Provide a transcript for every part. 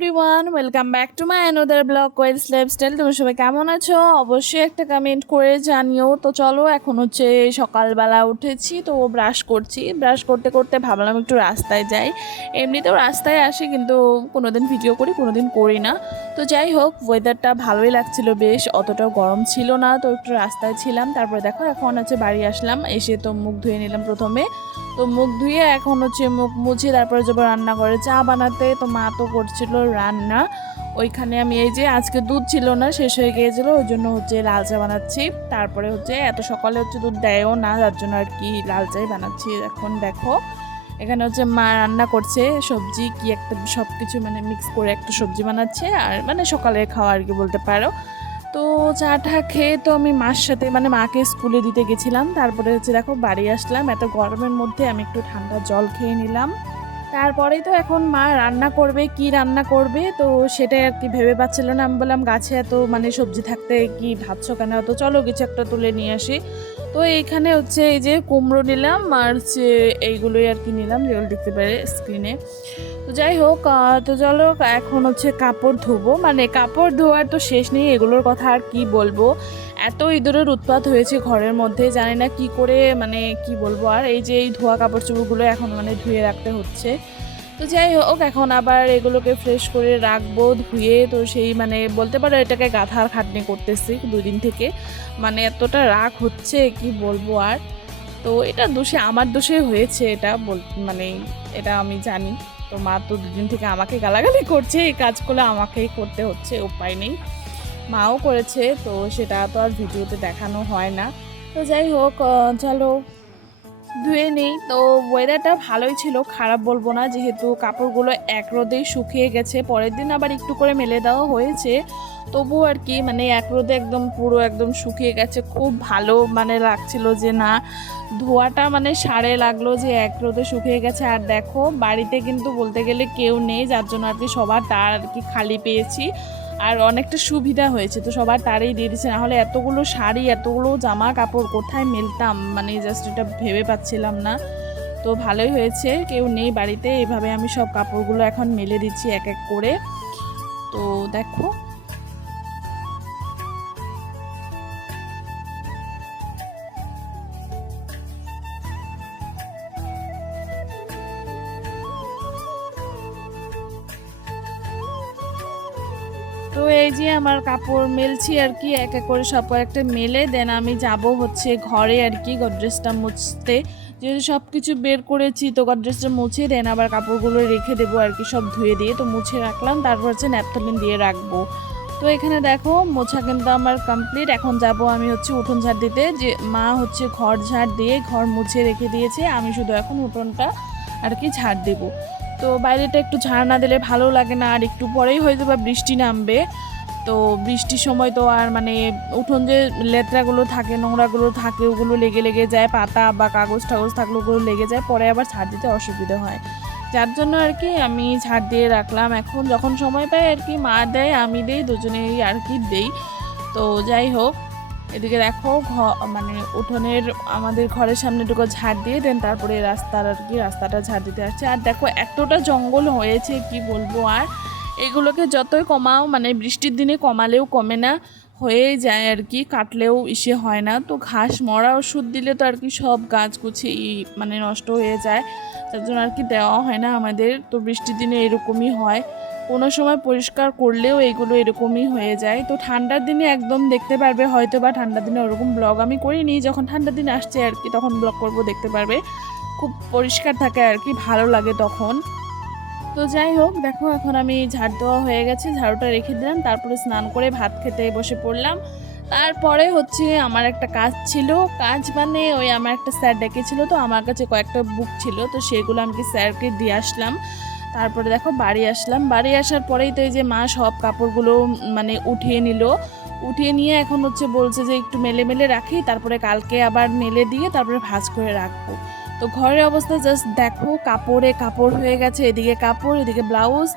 Everyone, welcome back to my another blog Koel's lifestyle. তুমি সবাই কেমন আছো? অবশ্যই একটা কমেন্ট করে জানিও। তো চলো, এখন হচ্ছে সকালবেলা উঠেছি, তো ব্রাশ করছি। ব্রাশ করতে করতে ভাবলাম একটু রাস্তায় যাই। এমনিতেও রাস্তায় আসি, কিন্তু কোনোদিন ভিডিও করি, কোনোদিন করি না। তো যাই হোক, ওয়েদারটা ভালোই লাগছিল বেশ, অতটাও গরম ছিল না। তো একটু রাস্তায় ছিলাম, তারপরে দেখো এখন হচ্ছে বাড়ি আসলাম। এসে তো মুখ ধুয়ে নিলাম প্রথমে। তো মুখ ধুয়ে এখন হচ্ছে মুখ মুছে তারপরে যাবো রান্না করে চা বানাতে। তো মা তো করছিল রান্না, ওইখানে আমি এই যে আজকে দুধ ছিল না, শেষ হয়ে গিয়েছিল, ওই জন্য হচ্ছে লাল চা বানাচ্ছি। তারপরে হচ্ছে এত সকালে হচ্ছে দুধ দেয়ও না, যার জন্য আর কি লাল চাই বানাচ্ছি। এখন দেখো এখানে হচ্ছে মা রান্না করছে সবজি কি একটা, সব কিছু মানে মিক্স করে একটা সবজি বানাচ্ছে, আর মানে সকালে খাওয়া আর কি বলতে পারো। তো চাটা খেয়ে তো আমি মার সাথে মানে মাকে স্কুলে দিতে গেছিলাম। তারপরে হচ্ছে দেখো বাড়ি আসলাম, এত গরমের মধ্যে আমি একটু ঠান্ডা জল খেয়ে নিলাম। তারপরেই তো এখন মা রান্না করবে, কি রান্না করবে তো সেটাই আর কি ভেবে পাচ্ছিল না। আমি বললাম গাছে এত মানে সবজি থাকতে কি ভাবছো কেন, তো চলো কিছু একটা তুলে নিয়ে আসি। তো এইখানে হচ্ছে এই যে কুমড়ো নিলাম, আর হচ্ছে এইগুলোই আর কি নিলাম, যেগুলো দেখতে পারে স্ক্রিনে। তো যাই হোক, তো চলো এখন হচ্ছে কাপড় ধোবো। মানে কাপড় ধোয়ার তো শেষ নেই, এগুলোর কথা আর কি বলবো। এত ইঁদুরের উৎপাত হয়েছে ঘরের মধ্যে, জানি না কি করে মানে কি বলবো। আর এই যে এই ধোয়া কাপড় চোপড়গুলো এখন মানে ধুয়ে রাখতে হচ্ছে। তো যাই হোক, এখন আবার এগুলোকে ফ্রেশ করে রাখবো ধুয়ে। তো সেই মানে বলতে পারো এটাকে গাঁথার খাটনি করতেছি দুদিন থেকে, মানে এতটা রাগ হচ্ছে কি বলবো আর। তো এটা দোষে আমার দোষে হয়েছে, এটা মানে এটা আমি জানি। তো মা তো দুদিন থেকে আমাকে গালাগালি করছে, এই কাজগুলো আমাকেই করতে হচ্ছে, উপায় নেই। মাও করেছে, তো সেটা তো আর ভিডিওতে দেখানো হয় না। তো যাই হোক, চলো ধুয়ে নেই। তো ওয়েদারটা ভালোই ছিল, খারাপ বলবো না, যেহেতু কাপড়গুলো এক রোদেই শুকিয়ে গেছে। পরের দিন আবার একটু করে মেলে দেওয়া হয়েছে, তবু আর কি মানে এক রোদে একদম পুরো একদম শুকিয়ে গেছে। খুব ভালো মানে লাগছিল যে না, ধোয়াটা মানে সারে লাগলো যে এক রোদে শুকিয়ে গেছে। আর দেখো বাড়িতে কিন্তু বলতে গেলে কেউ নেই, যার জন্য আর কি সবার তার আর কি খালি পেয়েছি। আর অনেকটা সুবিধা হয়েছে, তো সবার তারেই দিয়ে দিচ্ছে, নাহলে এতগুলো শাড়ি এতগুলো জামা কাপড় কোথায় মেলতাম, মানে জাস্ট এটা ভেবে পাচ্ছিলাম না। তো ভালোই হয়েছে কেউ নেই বাড়িতে, এইভাবে আমি সব কাপড়গুলো এখন মেলে দিচ্ছি এক এক করে। তো দেখো তো এই যে আমার কাপড় মেলছি আর কি, এক এক করে সব কয়েকটা মেলে দেন আমি যাব হচ্ছে ঘরে আর কি গডরেজটা মুছতে। যেহেতু সব কিছু বের করেছি, তো গডরেজটা মুছে দেন আবার কাপড়গুলো রেখে দেবো আর কি, সব ধুয়ে দিয়ে তো মুছে রাখলাম, তারপর হচ্ছে ন্যাপথলিন দিয়ে রাখবো। তো এখানে দেখো মোছা কিন্তু আমার কমপ্লিট। এখন যাব আমি হচ্ছে উঠোন ঝাড় দিতে, যে মা হচ্ছে ঘর ঝাড় দিয়ে ঘর মুছে রেখে দিয়েছে, আমি শুধু এখন উঠোনটা আর কি ঝাড় দেবো। তো বাইরেটা একটু ঝাড় না দিলে ভালো লাগে না, আর একটু পরেই হয়তো বা বৃষ্টি নামবে। তো বৃষ্টির সময় তো আর মানে উঠোন যে লেত্রাগুলো থাকে, নোংরাগুলো থাকে, ওগুলো লেগে লেগে যায়, পাতা বা কাগজ টাগজ থাকলে ওগুলো লেগে যায়, পরে আবার ঝাড় দিতে অসুবিধা হয়। যার জন্য আর কি আমি ঝাড় দিয়ে রাখলাম। এখন যখন সময় পাই আর কি মা দেয় আমি দেই, দুজনেই আর কি দেই। তো যাই হোক, এদিকে দেখো মানে উঠোনের আমাদের ঘরের সামনে টুকু ঝাড় দিয়ে দেন, তারপরে রাস্তার আর কি রাস্তাটা ঝাড় দিতে আসছে। আর দেখো এতটা জঙ্গল হয়েছে কি বলবো আর, এগুলোকে যতই কমাও মানে বৃষ্টির দিনে কমালেও কমে না, হয়েই যায় আর কি, কাটলেও ইসে হয় না। তো ঘাস মরা ওষুধ দিলে তো আর কি সব গাছগুছি মানে নষ্ট হয়ে যায়, তার জন্য আর কি দেওয়া হয় না আমাদের। তো বৃষ্টির দিনে এরকমই হয়, কোনো সময় পরিষ্কার করলেও এইগুলো এরকমই হয়ে যায়। তো ঠান্ডার দিনে একদম দেখতে পারবে হয়তো, বা ঠান্ডার দিনে ওরকম ব্লগ আমি করিনি, যখন ঠান্ডার দিন আসছে আর কি তখন ব্লগ করব, দেখতে পারবে খুব পরিষ্কার থাকে আর কি, ভালো লাগে তখন। তো যাই হোক, দেখো এখন আমি ঝাড় দেওয়া হয়ে গেছে, ঝাড়ুটা রেখে দিলাম, তারপরে স্নান করে ভাত খেতে বসে পড়লাম। তারপরে হচ্ছে আমার একটা কাজ ছিল, কাজ মানে ওই আমার একটা স্যার ডেকেছিল, তো আমার কাছে কয়েকটা বুক ছিল, তো সেগুলো আমি কি স্যারকে দিয়ে আসলাম। তারপরে দেখো বাড়ি আসলাম, বাড়ি আসার পরেই তো এই যে মা সব কাপড়গুলো মানে উঠিয়ে নিল, উঠিয়ে নিয়ে এখন হচ্ছে বলছে যে একটু মেলে মেলে রাখি, তারপরে কালকে আবার মেলে দিয়ে তারপরে ভাঁজ করে রাখবো। তো ঘরের অবস্থা জাস্ট দেখো, কাপড়ে কাপড় হয়ে গেছে, এদিকে কাপড় এদিকে ব্লাউজ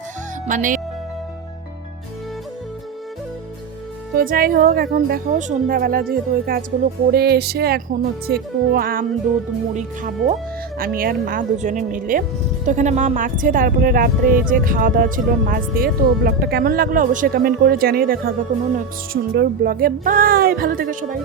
মানে। তো যাই হোক, এখন দেখো সন্ধ্যাবেলা যেহেতু ওই কাজগুলো করে এসে এখন হচ্ছে একটু আম দুধ মুড়ি খাবো। আমি আর মা দুজনে মিলে। তো এখানে মা মাখছে, তারপরে রাত্রে এই যে খাওয়া দাওয়া ছিল মাছ দিয়ে। তো ব্লগটা কেমন লাগলো অবশ্যই কমেন্ট করে জানিয়ে, দেখা হবে কোনো নেক্সট সুন্দর ব্লগে। বাই, ভালো থেকো সবাই।